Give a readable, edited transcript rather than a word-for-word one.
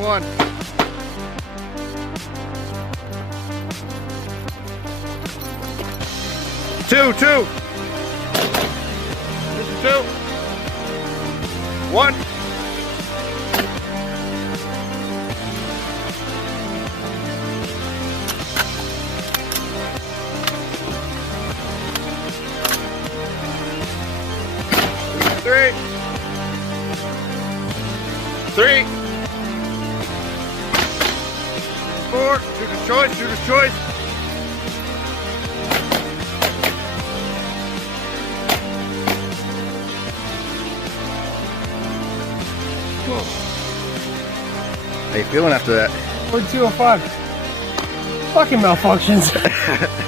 one. Two. Two. One. Three. Four. Shooter's choice. How you feeling after that? 4205. Fucking malfunctions.